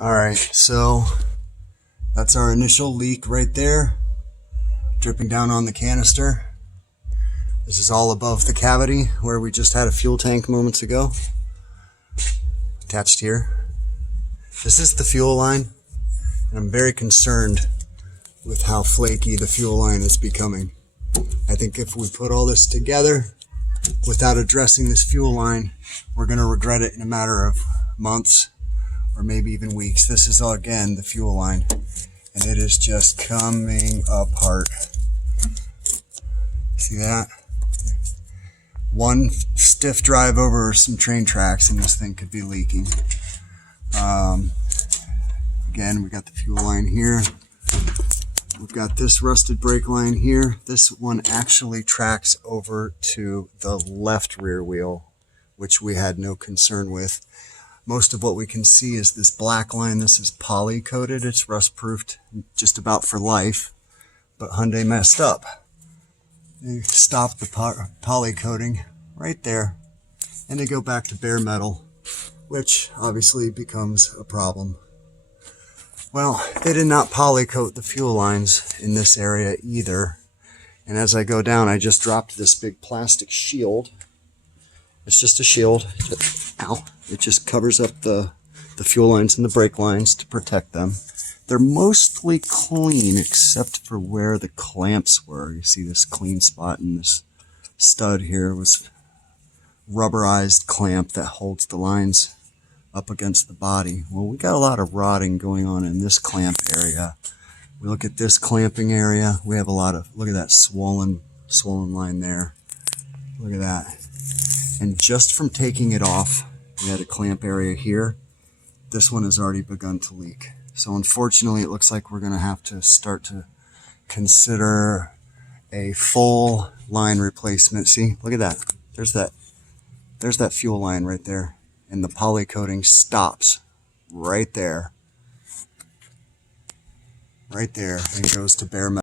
All right, so that's our initial leak right there, dripping down on the canister. This is all above the cavity where we just had a fuel tank moments ago, attached here. This is the fuel line, and I'm very concerned with how flaky the fuel line is becoming. I think if we put all this together without addressing this fuel line, we're going to regret it in a matter of months or maybe even weeks. This is, again, the fuel line, and it is just coming apart. See that? One stiff drive over some train tracks and this thing could be leaking. Again, we got the fuel line here. We've got this rusted brake line here. This one actually tracks over to the left rear wheel, which we had no concern with. Most of what we can see is this black line. This is poly coated. It's rust proofed just about for life, but Hyundai messed up. They stopped the poly coating right there, and they go back to bare metal, which obviously becomes a problem. Well, they did not poly coat the fuel lines in this area either. And as I go down, I just dropped this big plastic shield. It's just a shield. Ow. It just covers up the fuel lines and the brake lines to protect them. They're mostly clean except for where the clamps were. You see this clean spot in this stud here was rubberized clamp that holds the lines up against the body. Well, we got a lot of rotting going on in this clamp area. We look at this clamping area. We have a lot of, look at that swollen line there. Look at that. And just from taking it off, we had a clamp area here. This one has already begun to leak. So unfortunately, it looks like we're going to have to start to consider a full line replacement. See, look at that. There's that fuel line right there. And the poly coating stops right there. Right there, and goes to bare metal.